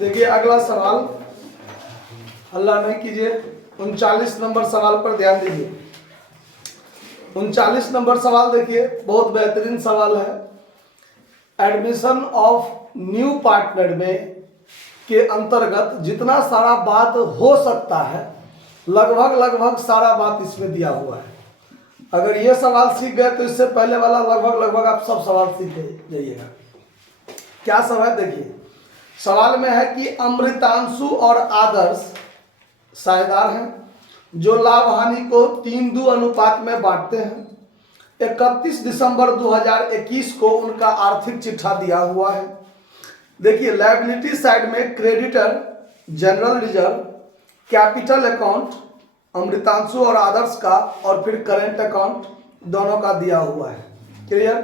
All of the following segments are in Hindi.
देखिए अगला सवाल, हल्ला नहीं कीजिए। 39 नंबर सवाल पर ध्यान दीजिए। 39 नंबर सवाल देखिए, बहुत बेहतरीन सवाल है। एडमिशन ऑफ न्यू पार्टनर में के अंतर्गत जितना सारा बात हो सकता है लगभग सारा बात इसमें दिया हुआ है। अगर ये सवाल सीख गए तो इससे पहले वाला लगभग आप सब सवाल सीख जाइएगा। क्या सवाल देखिए, सवाल में है कि अमृतांशु और आदर्श साझेदार हैं जो लाभ हानि को 3:2 अनुपात में बांटते हैं। 31 दिसंबर 2021 को उनका आर्थिक चिट्ठा दिया हुआ है। देखिए लायबिलिटी साइड में creditor, general reserve, capital account Amritanshu और आदर्श का और फिर करेंट अकाउंट दोनों का दिया हुआ है। क्लियर?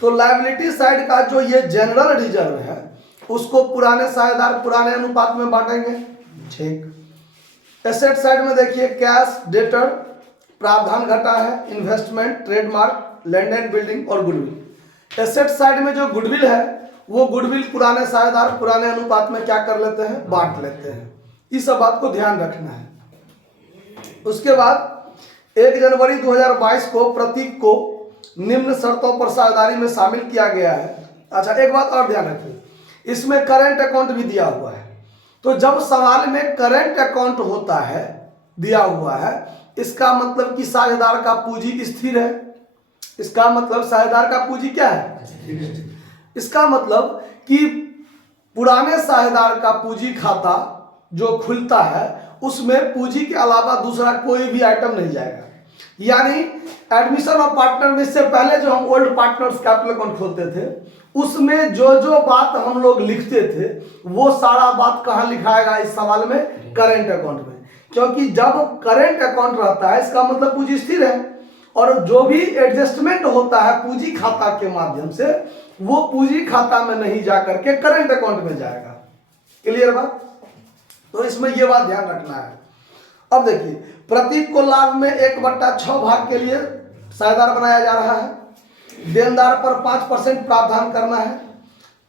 तो लायबिलिटी साइड का जो ये जनरल रिजर्व है उसको पुराने साझेदार पुराने अनुपात में बांटेंगे। ठीक। एसेट साइड में देखिए कैश, डेटर, प्रावधान घटा है, investment, trademark, land and building और गुडविल। एसेट साइड में जो गुडविल है वो गुडविल पुराने साझेदार पुराने अनुपात में क्या कर लेते हैं, बांट लेते हैं। इस सब बात को ध्यान रखना है। उसके बाद 1 जनवरी 2022 को प्रतीक को निम्न शर्तों पर साझेदारी में शामिल किया गया है। अच्छा एक बात और ध्यान रखिए, इसमें करंट अकाउंट भी दिया हुआ है। तो जब सवाल में करंट अकाउंट होता है दिया हुआ है, इसका मतलब कि साझेदार का पूंजी स्थिर है। इसका मतलब साझेदार का पूंजी क्या है? इसका मतलब कि पुराने साझेदार का पूंजी खाता जो खुलता है उसमें पूंजी के अलावा दूसरा कोई भी आइटम नहीं जाएगा। यानी एडमिशन ऑफ पार्टनर में से पहले जो हम ओल्ड पार्टनर्स कैपिटल अकाउंट खोलते थे उसमें जो बात हम लोग लिखते थे वो सारा बात कहाँ लिखाएगा इस सवाल में? करेंट अकाउंट में। क्योंकि जब करेंट अकाउंट रहता है इसका मतलब पूंजी स्थिर है और जो भी एडजस्टमेंट होता है पूंजी खाता के माध्यम से वो पूंजी खाता में नहीं जाकर के करेंट अकाउंट में जाएगा। क्लियर बात? तो इसमें ये बात ध्यान रखना है। अब देखिए प्रतीक को लाभ में 1/6 भाग के लिए साझेदार बनाया जा रहा है। देनदार पर 5% प्रावधान करना है।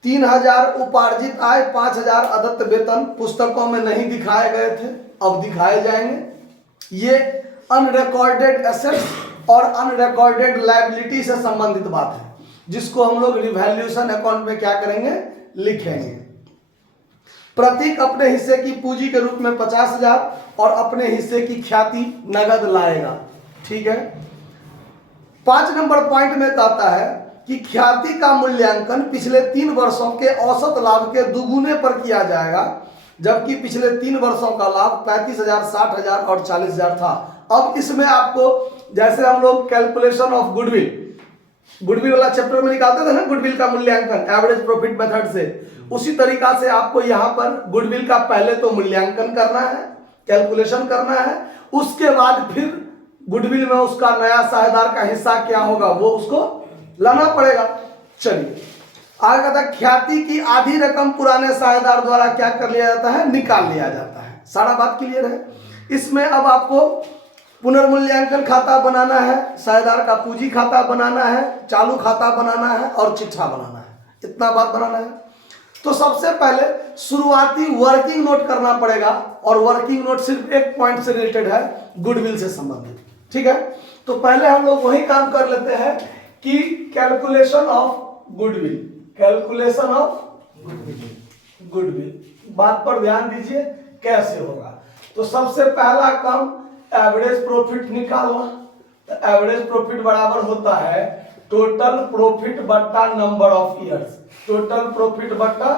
3000 उपार्जित आय, 5000 अदत्त वेतन पुस्तकों में नहीं दिखाए गए थे, अब दिखाए जाएंगे। ये अनरिकॉर्डेड एसेट्स और अनरिकॉर्डेड लायबिलिटी से संबंधित बात है जिसको हम लोग रिवैल्यूएशन अकाउंट में क्या करेंगे, लिखेंगे। प्रतीक अपने हिस्से की पूंजी के रूप में 50,000 और अपने हिस्से की ख्याति नगद लाएगा। ठीक है। 5 नंबर पॉइंट में कहता है कि ख्याति का मूल्यांकन पिछले 3 वर्षों के औसत लाभ के दुगुने पर किया जाएगा, जबकि पिछले 3 वर्षों का लाभ 35,000, 60,000 और 40,000 था। अब इसमें आपको जैसे हम लोग कैलकुलेशन ऑफ गुडविल वाला चैप्टर में निकालते थे ना गुडविल का मूल्यांकन एवरेज प्रॉफिट मेथड से, उसी तरीका से आपको यहाँ पर गुडविल का पहले तो मूल्यांकन करना है, कैलकुलेशन करना है, उसके बाद फिर गुडविल में उसका नया साझेदार का हिस्सा क्या होगा वो उसको लाना पड़ेगा। चलिए आगे कहता है ख्याति की आधी रकम पुराने साझेदार द्वारा क्या कर लिया जाता है, निकाल लिया जाता है। सारा बात क्लियर है। इसमें अब आपको पुनर्मूल्यांकन खाता बनाना है, साझेदार का पूंजी खाता बनाना है, चालू खाता बनाना है और चिट्ठा बनाना है। इतना बात बनाना है। तो सबसे पहले शुरुआती वर्किंग नोट करना पड़ेगा और वर्किंग नोट सिर्फ एक पॉइंट से रिलेटेड है, गुडविल से संबंधित। ठीक है। तो पहले हम लोग वही काम कर लेते हैं कि calculation of goodwill, calculation of goodwill बात पर ध्यान दीजिए कैसे होगा। तो सबसे पहला काम एवरेज प्रॉफिट निकालना। तो एवरेज प्रॉफिट बराबर होता है टोटल प्रॉफिट बट्टा number of years, total profit बट्टा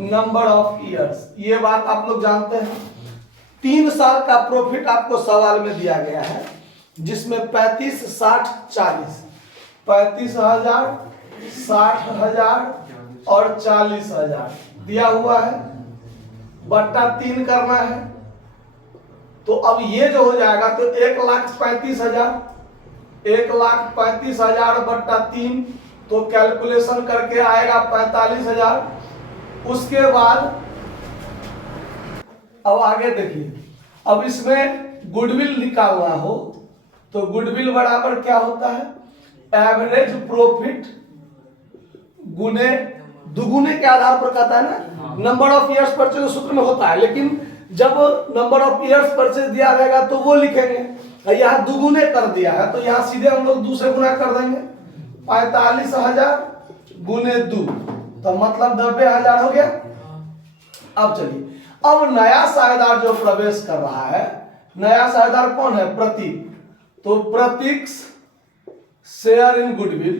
नंबर ऑफ ईयर्स। ये बात आप लोग जानते हैं। 3 साल का प्रॉफिट आपको सवाल में दिया गया है जिसमें 35, 60, 40, 35,000, 60,000 और 40,000 दिया हुआ है, बट्टा 3 करना है। तो अब ये जो हो जाएगा तो 1,35,000, 1,35,000 बट्टा 3 तो कैलकुलेशन करके आएगा 45,000। उसके बाद अब आगे देखिए, अब इसमें गुडविल निकालना हो तो गुडविल बराबर क्या होता है, एवरेज प्रॉफिट गुने दुगुने के आधार पर कहता है ना, नंबर ऑफ ईयर्स परचेज सूत्र में होता है, लेकिन जब नंबर ऑफ ईयर्स परचेज दिया रहेगा तो वो लिखेंगे। यहाँ दुगुने कर दिया है तो यहाँ सीधे हम लोग 2 से गुना कर देंगे। 45,000 गुने 2 तो मतलब 90,000 हो गया। अब चलिए, अब नया साझेदार जो प्रवेश कर रहा है, नया साझेदार कौन है? प्रतीक। तो Pratik share in goodwill,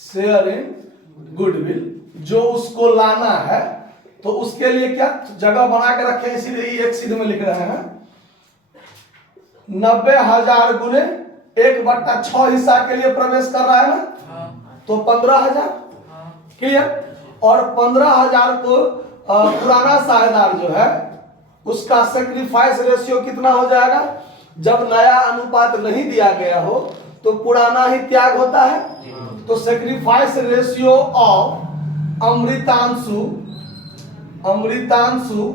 share in goodwill जो उसको लाना है, तो उसके लिए क्या जगह बना के रखे हैं, इसीलिए एक सीधे में लिख रहे हैं 90,000 गुने 1/6 हिस्सा के लिए प्रवेश कर रहा है ना, तो 15,000। क्लियर? और 15,000 को पुराना साझेदार जो है उसका सेक्रीफाइस रेशियो कितना हो जाएगा? जब नया अनुपात नहीं दिया गया हो तो पुराना ही त्याग होता है। तो sacrifice ratio of Amritanshu, Amritanshu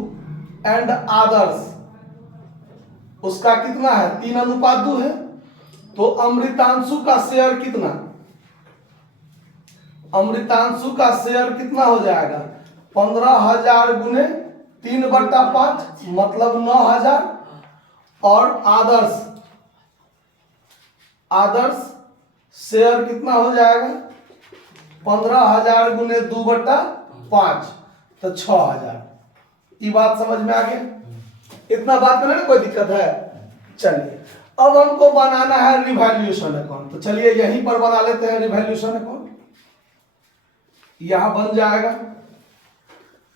and Adarsh उसका कितना है? 3:2 है। तो अमृतांशु का शेयर कितना? अमृतांशु का शेयर कितना हो जाएगा? 15,000 गुने 3/5 मतलब 9,000। और आदर्श, आदर्श शेयर कितना हो जाएगा? 15,000 गुने 2/5 तो 6,000। ये बात समझ में आ गया? इतना बात में ना कोई दिक्कत है? चलिए, अब हमको बनाना है रिवैल्यूएशन अकाउंट। तो चलिए यहीं पर बना लेते हैं रिवैल्यूएशन अकाउंट। यहां बन जाएगा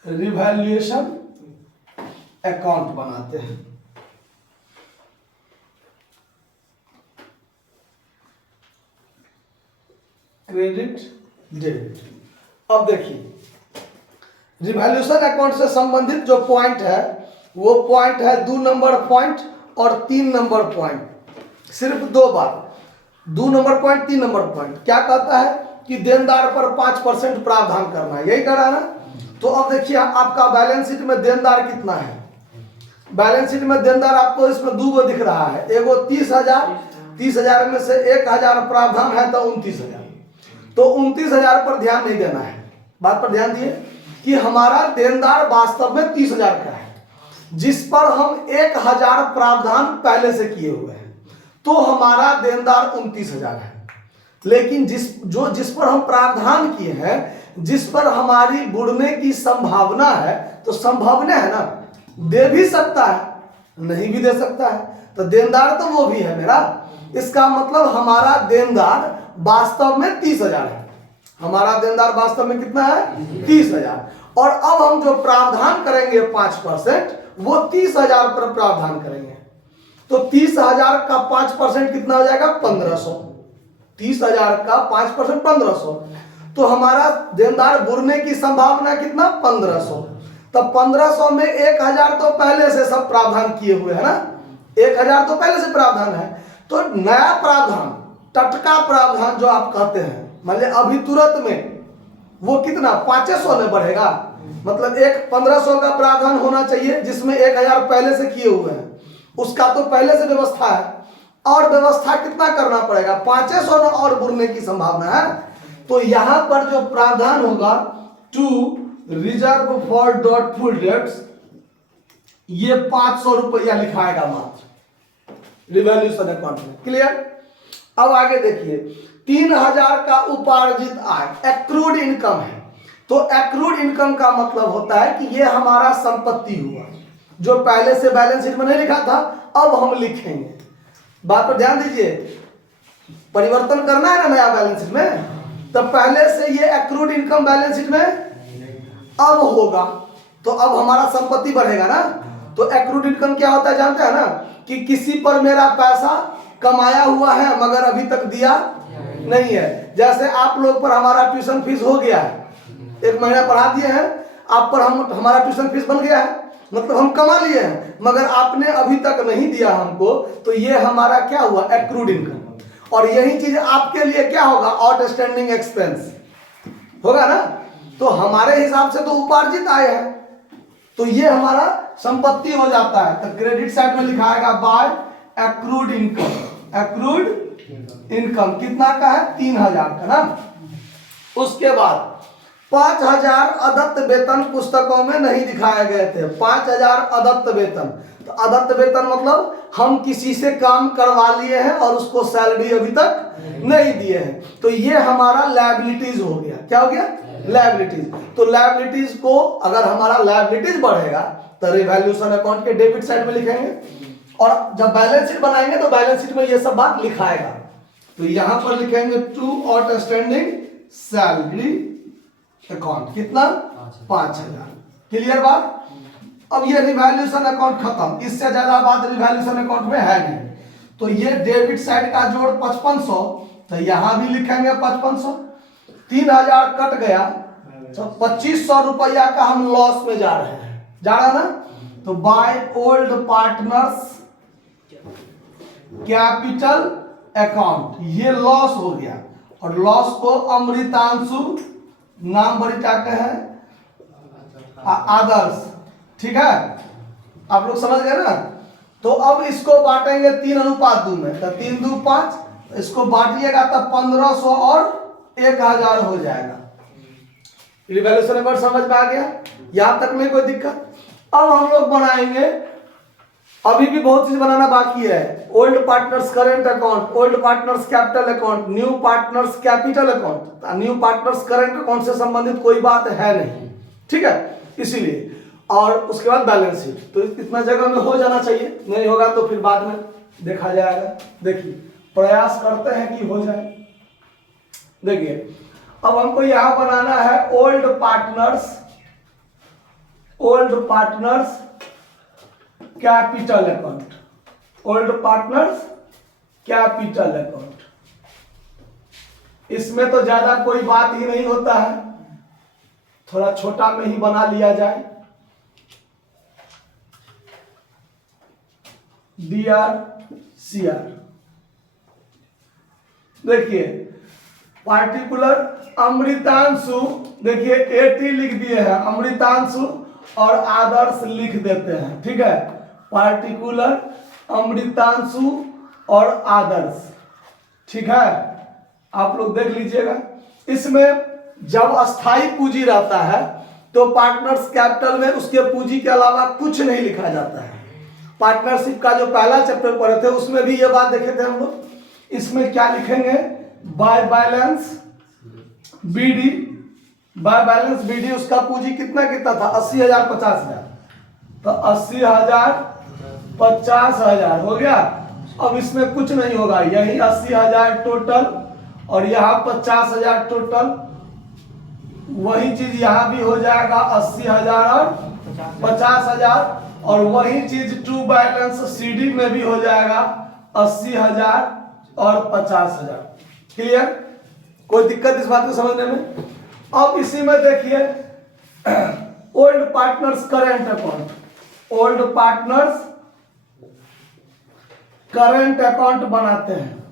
रिवैल्यूएशन अकाउंट बनाते हैं। Credit debit. अब देखिए, रिवैल्यूएशन अकाउंट से संबंधित जो पॉइंट है वो पॉइंट है 2 नंबर पॉइंट और 3 नंबर पॉइंट। सिर्फ 2 बात, 2 नंबर पॉइंट 3 नंबर पॉइंट। क्या कहता है कि देनदार पर 5% प्रावधान करना है, यही करा ना। तो अब देखिए आपका बैलेंस शीट में देनदार कितना है? बैलेंस शीट में देनदार आपको इसमें 2 दिख रहा है। एगो 30,000, 30,000 में से 1,000 प्रावधान है तो 29,000। तो 29,000 पर ध्यान नहीं देना है। बात पर ध्यान दिए कि हमारा देनदार वास्तव में 30,000 का है, जिस पर हम 1,000 प्रावधान पहले से किए हुए हैं, तो हमारा देनदार 29,000 है। लेकिन जिस पर हम प्रावधान किए हैं, जिस पर हमारी बुड़ने की संभावना है, तो संभावना है ना, दे भी सकता है नहीं भी दे सकता है, तो देनदार तो वो भी है मेरा। इसका मतलब हमारा देनदार वास्तव में 30,000 है। हमारा देनदार वास्तव में कितना है? 30,000। और अब हम जो प्रावधान करेंगे 5%, वो 30,000 पर प्रावधान करेंगे। तो 30,000 का 5% कितना हो जाएगा? 1,500। 30,000 का 5% 1,500। तो हमारा देनदार बुड़ने की संभावना कितना? 1,500। तब 1,500 में 1,000 तो पहले से सब प्रावधान किए हुए है ना, 1,000 तो पहले से प्रावधान है। तो नया प्रावधान, टटका प्रावधान जो आप कहते हैं, मान लिया अभी तुरंत में, वो कितना? 500 में बढ़ेगा। मतलब एक 1,500 का प्रावधान होना चाहिए जिसमें 1,000 पहले से किए हुए हैं, उसका तो पहले से व्यवस्था है। और व्यवस्था कितना करना पड़ेगा? 500 में और बुड़ने की संभावना है। तो यहां पर जो प्रावधान होगा to reserve for doubtful dates, ये 500 रुपया लिखाएगा मात्र रिवैल्यूएशन अकाउंट में। क्लियर? अब आगे देखिए, 3,000 का उपार्जित आय एक्रूड इनकम है। तो एक्रूड इनकम का मतलब होता है कि ये हमारा संपत्ति हुआ, जो पहले से बैलेंस शीट में नहीं लिखा था, अब हम लिखेंगे। बात पर ध्यान दीजिए, परिवर्तन करना है ना नया बैलेंस शीट में, तब पहले से ये एक्रूड इनकम बैलेंस शीट में अब होगा, तो अब हमारा संपत्ति बढ़ेगा ना। तो एक्रूड इनकम क्या होता है जानते हैं ना, कि किसी पर मेरा पैसा कमाया हुआ है मगर अभी तक दिया नहीं है। जैसे आप लोग पर हमारा ट्यूशन फीस हो गया है, 1 महीना पढ़ा दिए हैं, आप पर हमारा ट्यूशन फीस बन गया है, मतलब हम कमा लिए हैं मगर आपने अभी तक नहीं दिया हमको, तो ये हमारा क्या हुआ? Accrued income. और यही चीज आपके लिए क्या होगा? आउटस्टैंडिंग एक्सपेंस होगा ना। तो हमारे हिसाब से तो उपार्जित आय है, तो ये हमारा संपत्ति हो जाता है। तो क्रेडिट साइड में लिखाएगा by accrued income. Accrued income कितना का है? 3,000 का ना। उसके बाद 5000 अदत्त वेतन पुस्तकों में नहीं दिखाए गए थे। 5000 अदत्त वेतन, तो अदत्त वेतन मतलब हम किसी से काम करवा लिए हैं और उसको सैलरी अभी तक नहीं दिए हैं, तो ये हमारा लायबिलिटीज हो गया। क्या हो गया? लायबिलिटीज। तो लायबिलिटीज को अगर हमारा लायबिलिटीज बढ़ेगा तो रिवैल्यूएशन अकाउंट के डेबिट साइड में लिखेंगे, और जब बैलेंस शीट बनाएंगे तो बैलेंस शीट में ये सब बात लिखाएगा। तो यहां पर लिखेंगे टू आउटस्टैंडिंग सैलरी अकाउंट, कितना? 5000। क्लियर बात? अब ये रिवैल्यूएशन अकाउंट खत्म, इससे ज्यादा बात रिवैल्यूएशन अकाउंट में है नहीं। तो ये डेबिट साइड का जोड़ 5500, तो यहां भी लिखेंगे 5500। 3000 कट गया तो 2500 रुपया का हम लॉस में जा रहे हैं, जा रहा ना? तो by old partners capital account ये लॉस हो गया, और लॉस को अमृतांशु नाम बड़ीटा के है आदर्श। ठीक है, आप लोग समझ गए ना? तो अब इसको बांटेंगे 3:2 में, तो 3 2 5, इसको बांटिएगा तो 1500 और 1000 हो जाएगा। रिवैल्यूएशन अकाउंट समझ में आ गया? यहां तक में कोई दिक्कत? अब हम लोग बनाएंगे, अभी भी बहुत चीज बनाना बाकी है। Old partners current account, old partners capital account, new partners capital account. New partners current account से संबंधित कोई बात है नहीं, ठीक है, इसीलिए। और उसके बाद बैलेंस शीट, तो इतना जगह में हो जाना चाहिए, नहीं होगा तो फिर बाद में देखा जाएगा। देखिए प्रयास करते हैं कि हो जाए। देखिए अब हमको यहां बनाना है old partners capital account, old partners capital account. इसमें तो ज्यादा कोई बात ही नहीं होता है, थोड़ा छोटा में ही बना लिया जाए। DRCR देखिए पार्टिकुलर अमृतांशु, देखिए 80 लिख दिए हैं, अमृतांशु और आदर्श लिख देते हैं। ठीक है, पार्टिकुलर अमृतांशु और आदर्श। ठीक है, आप लोग देख लीजिएगा। इसमें जब अस्थाई पूंजी रहता है तो पार्टनर्स कैपिटल में उसके पूंजी के अलावा कुछ नहीं लिखा जाता है। पार्टनरशिप का जो पहला चैप्टर पढ़े थे उसमें भी ये बात देखे थे हम लोग। इसमें क्या लिखेंगे? By balance BD, by balance BD उसका पूंजी कितना कितना था? 80,000 50,000, तो 80,000 50,000 हो गया। अब इसमें कुछ नहीं होगा, यही 80,000 टोटल और यहाँ 50,000 टोटल, वही चीज यहाँ भी हो जाएगा 80,000 और 50,000, और वही चीज टू बैलेंस सीडी में भी हो जाएगा 80,000 और 50,000। क्लियर? कोई दिक्कत इस बात को समझने में? अब इसी में देखिए old partners current account, old partners current account बनाते हैं।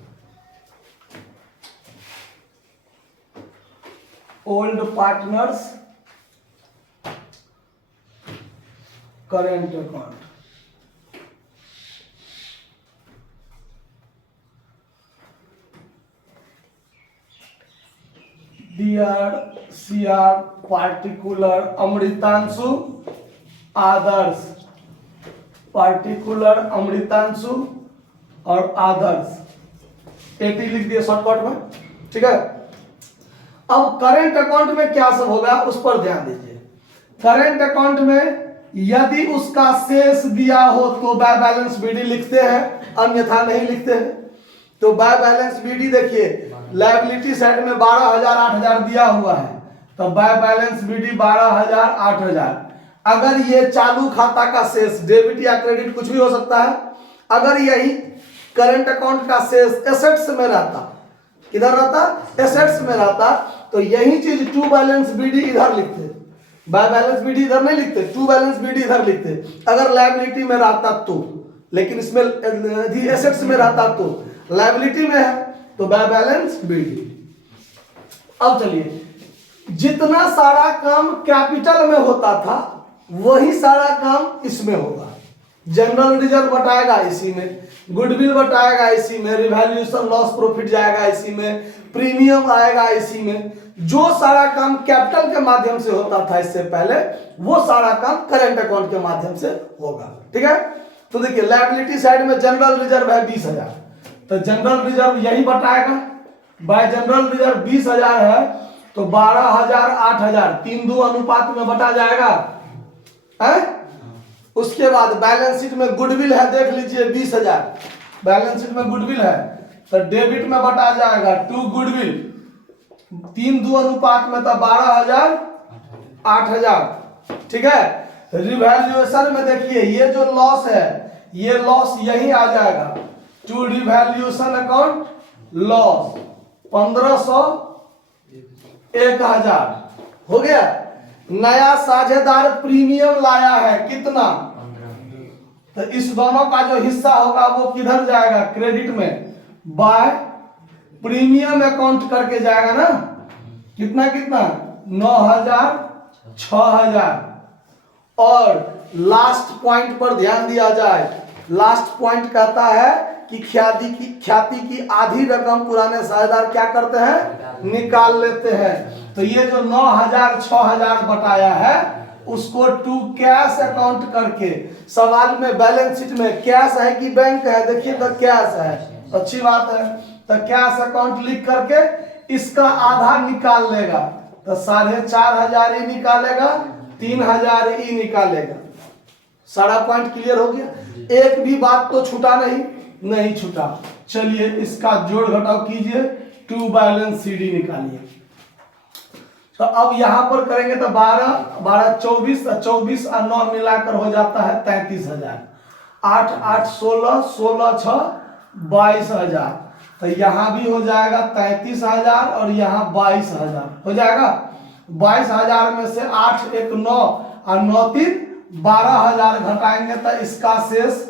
Old partners current account, DRCR particular Amritanshu Adarsh, particular Amritanshu और आदर्श 80 लिख दिए शॉर्टकट में। ठीक है, अब करेंट अकाउंट में क्या सब होगा उस पर ध्यान दीजिए। करेंट अकाउंट में यदि उसका शेष दिया हो तो बाय बैलेंस बीडी लिखते हैं, अन्यथा नहीं लिखते हैं। तो बाय बैलेंस बीडी देखिए लायबिलिटी साइड में 12,000 8,000 दिया हुआ है, तो बाय बैलेंस बीडी 12,000 8,000। अगर ये चालू खाता का शेष डेबिट या क्रेडिट कुछ भी हो सकता है, अगर यही करंट अकाउंट का शेष एसेट्स में रहता, किधर रहता? एसेट्स में रहता, तो यही चीज टू बैलेंस बीडी इधर लिखते, बाय बैलेंस बीडी इधर नहीं लिखते, टू बैलेंस बीडी इधर लिखते अगर लायबिलिटी में रहता तो। लेकिन इसमें एसेट्स में रहता तो, लायबिलिटी में है तो बाय बैलेंस बीडी। अब चलिए, जितना सारा काम कैपिटल में होता था वही सारा काम इसमें होगा। जनरल रिजर्व बटाएगा इसी में, गुडविल बटाएगा इसी में, रिवैल्यूएशन लॉस प्रॉफिट जाएगा इसी में, प्रीमियम आएगा इसी में, जो सारा काम कैपिटल के माध्यम से होता था इससे पहले, वो सारा काम करंट अकाउंट के माध्यम से होगा। ठीक है, तो देखिए लायबिलिटी साइड में जनरल रिजर्व है 20,000, तो जनरल रिजर्व यही बताएगा बाय जनरल रिजर्व 20,000 है, तो 12,000 8,000 3-2 अनुपात में बटा जाएगा है। उसके बाद बैलेंस शीट में गुडविल है, देख लीजिए 20,000 बैलेंस शीट में गुडविल है, तो डेबिट में बटा जाएगा टू गुडविल, 3-2 अनुपात में तो 12,000 8,000। ठीक है, रिवैल्यूएशन में देखिए ये जो लॉस है, ये लॉस यही आ जाएगा टू रिवैल्यूएशन अकाउंट लॉस 1500 1,000 हो गया। नया साझेदार प्रीमियम लाया है कितना, तो इस दोनों का जो हिस्सा होगा वो किधर जाएगा, क्रेडिट में बाय प्रीमियम अकाउंट करके जाएगा ना, कितना कितना 9,000 6,000। और लास्ट पॉइंट पर ध्यान दिया जाए, लास्ट पॉइंट कहता है कि ख्याति की आधी रकम पुराने साझेदार क्या करते हैं, निकाल लेते हैं। तो ये जो 9,000 6,000 बताया है उसको टू कैश अकाउंट करके, सवाल में बैलेंस शीट में कैश है कि बैंक है, देखिए तो कैश है, अच्छी बात है, तो कैश अकाउंट लिख करके इसका आधा निकाल लेगा, तो 4,500 ही निकालेगा, 3,000 ही निकालेगा। सारा पॉइंट क्लियर हो गया, एक भी बात तो छूटा नहीं छूटा। चलिए इसका जोड़ घटाव कीजिए, टू बैलेंस सीडी निकालिए। तो अब यहां पर करेंगे तो 12 12 24 24 और 9 मिलाकर हो जाता है 33,000, 8 8 16 16 6 22,000। तो यहां भी हो जाएगा 33,000 और यहां 22,000 हो जाएगा। 22,000 में से 8 1 9 और 9 3 12,000 घटाएंगे तो इसका शेष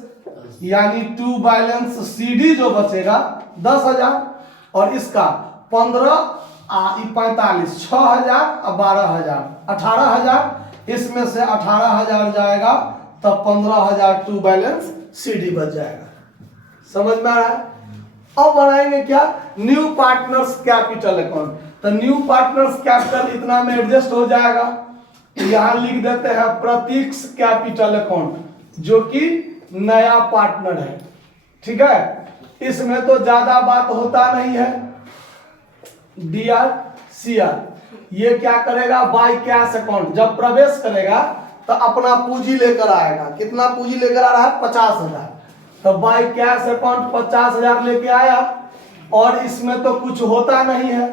यानी टू बैलेंस सीडी जो बचेगा 10,000, और इसका 15 45 6,000 और 12,000 18,000, इसमें से 18,000 जाएगा तब 15,000 टू बैलेंस सीडी बच जाएगा। समझ में आ रहा है। अब बनाएंगे क्या, न्यू पार्टनर्स कैपिटल अकाउंट। तो न्यू पार्टनर्स कैपिटल इतना में एडजस्ट हो जाएगा, तो यहां लिख देते हैं प्रतीक्ष कैपिटल अकाउंट, जो कि नया पार्टनर है। ठीक है, इसमें तो ज्यादा बात होता नहीं है। DRCR ये क्या करेगा, बाय कैश अकाउंट जब प्रवेश करेगा तो अपना पूंजी लेकर आएगा। कितना पूंजी लेकर आ रहा है, 50,000, तो बाय कैश अकाउंट 50,000 लेके आया, और इसमें तो कुछ होता नहीं है,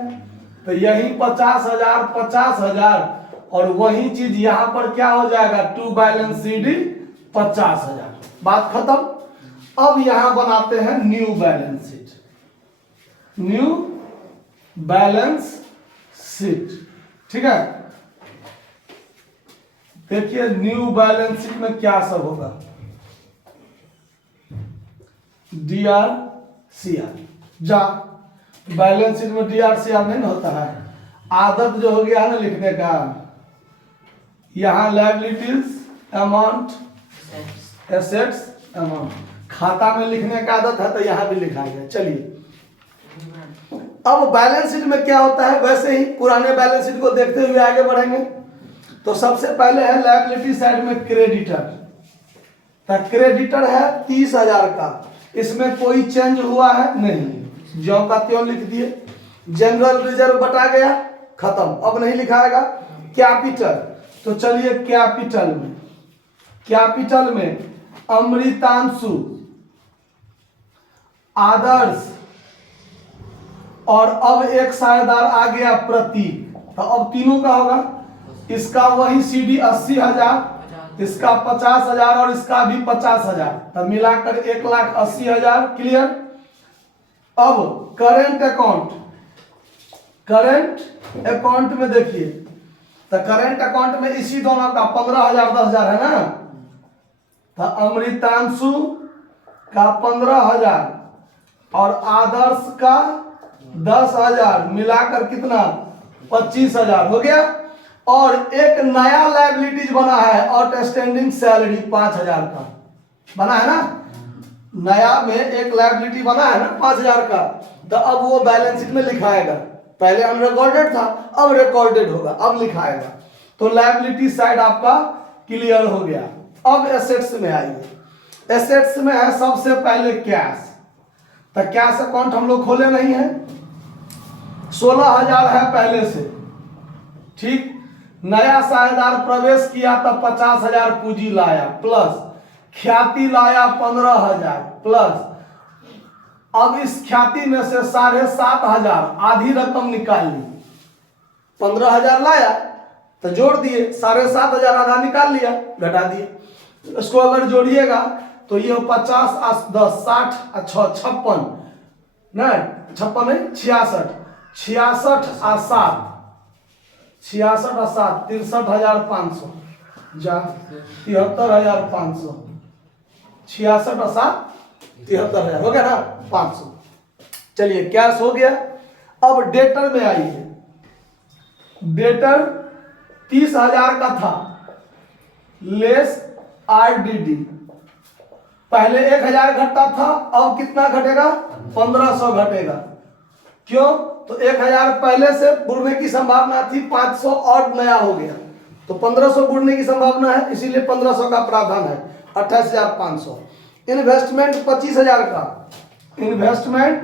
तो यही 50,000 50,000, और वही चीज यहां पर क्या हो जाएगा, टू बैलेंस सीडी 50,000। बात खत्म। अब यहां बनाते हैं new balance sheet, new balance sheet. ठीक है, देखिए न्यू बैलेंस शीट में क्या सब होगा, DRCR जा, बैलेंस शीट में DRCR नहीं होता है, आदत जो हो गया है ना लिखने का, यहां लायबिलिटीज अमाउंट एसेट्स अमाउंट, खाता में लिखने का आदत है तो यहां भी लिखा गया। चलिए अब बैलेंस शीट में क्या होता है, वैसे ही पुराने बैलेंस शीट को देखते हुए आगे बढ़ेंगे। तो सबसे पहले है लायबिलिटी साइड में क्रेडिटर, तो क्रेडिटर है 30,000 का, इसमें कोई चेंज हुआ है नहीं, ज्यों का त्यों लिख दिए। जनरल रिजर्व बटा गया, खत्म, अब नहीं लिखाएगा। कैपिटल, तो चलिए कैपिटल में अमृतांशु, आदर्श, और अब एक साझेदार आ गया प्रतीक, तो अब तीनों का होगा। इसका वही सीडी 80,000, इसका 50,000 और इसका भी 50,000, तो मिलाकर 1,80,000 क्लियर। अब करेंट अकाउंट में देखिए, तो करेंट अकाउंट में इसी दोनों का 15,000 10,000 है ना, तो अमृतांशु का 15,000 और आदर्श का 10,000 मिलाकर कितना 25,000 हो गया। और एक नया लायबिलिटीज बना है, आउटस्टैंडिंग सैलरी 5,000 का बना है ना, नया में एक लायबिलिटी बना है ना 5,000 का, तो अब वो बैलेंस शीट में लिखाएगा। पहले अनरिकॉर्डेड था, अब रिकॉर्डेड होगा, अब लिखाएगा। तो लायबिलिटी साइड आपका क्लियर हो गया। अब एसेट्स में आइए। एसेट्स में है सबसे पहले कैश। तो कैश अकाउंट हम लोग खोले नहीं है, 16,000 है पहले से, ठीक। नया साझेदार प्रवेश किया तो 50,000 पूंजी लाया, प्लस ख्याति लाया 15,000 प्लस। अब इस ख्याति में से 7,500 आधी रकम निकाल ली। 15,000 लाया तो जोड़ दिए, 7,500 आधा निकाल लिया, घटा दिए। इसको अगर जोड़िएगा तो ये 50 10 60 56 नहीं 56 नहीं 66 66 और 7 66 और 7 63,500 जा 73,500 66 और 7 73,000 हो गया ना 500। चलिए कैश हो गया। अब डेटर में आइए। डेटर 30,000 का था, लेस आरडीडी। पहले 1,000 घटता था, अब कितना घटेगा? 1,500 घटेगा। क्यों? तो 1,000 पहले से बुढ़ने की संभावना थी, 500 और नया हो गया, तो 1,500 बुढ़ने की संभावना है, इसीलिए 1,500 का प्रावधान है, 28,500। इन्वेस्टमेंट 25,000 का, इन्वेस्टमेंट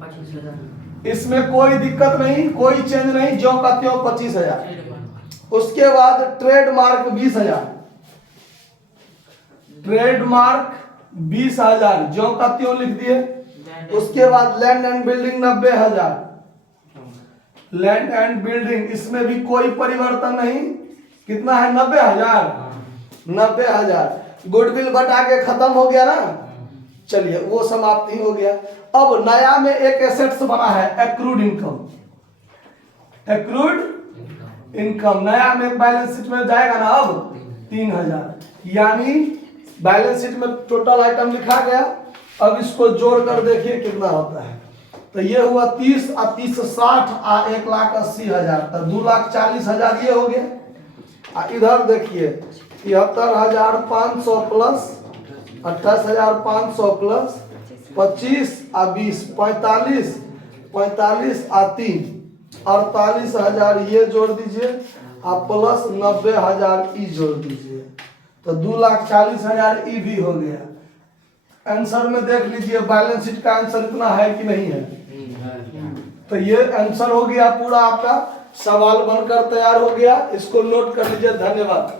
25,000, इसमें कोई दिक्कत नहीं, कोई चेंज नहीं, जो का त्यों 25,000। उसके बाद ट्रेडमार्क 20,000, ट्रेडमार्क 20,000 जो का त्यों लिख दिए। उसके बाद land and building 90,000, land and building इसमें भी कोई परिवर्तन नहीं, कितना है? 90,000, 90,000। गुडविल बटा के खत्म हो गया ना, चलिए वो समाप्ति हो गया। अब नया में एक एसेट्स बना है, एक्रूड इनकम। एक्रूड इनकम नया में बैलेंस शीट में जाएगा ना, अब 3,000, यानी बैलेंस शीट में टोटल आइटम लिखा गया। अब इसको जोड़ कर देखिए कितना होता है। तो ये हुआ 30 और 30 60 और 1,80,000, तो 2,40,000 ये हो गया। इधर देखिए 73,500 प्लस 28,500 प्लस 25 और 20 45 45 और 3 48,000 ये जोड़ दीजिए और प्लस 90,000 ई जोड़ दीजिए, तो 2,40,000 ई भी हो गया। आंसर में देख लीजिए बैलेंस शीट का आंसर इतना है कि नहीं है। तो ये आंसर हो गया पूरा, आपका सवाल बनकर तैयार हो गया। इसको नोट कर लीजिए। धन्यवाद।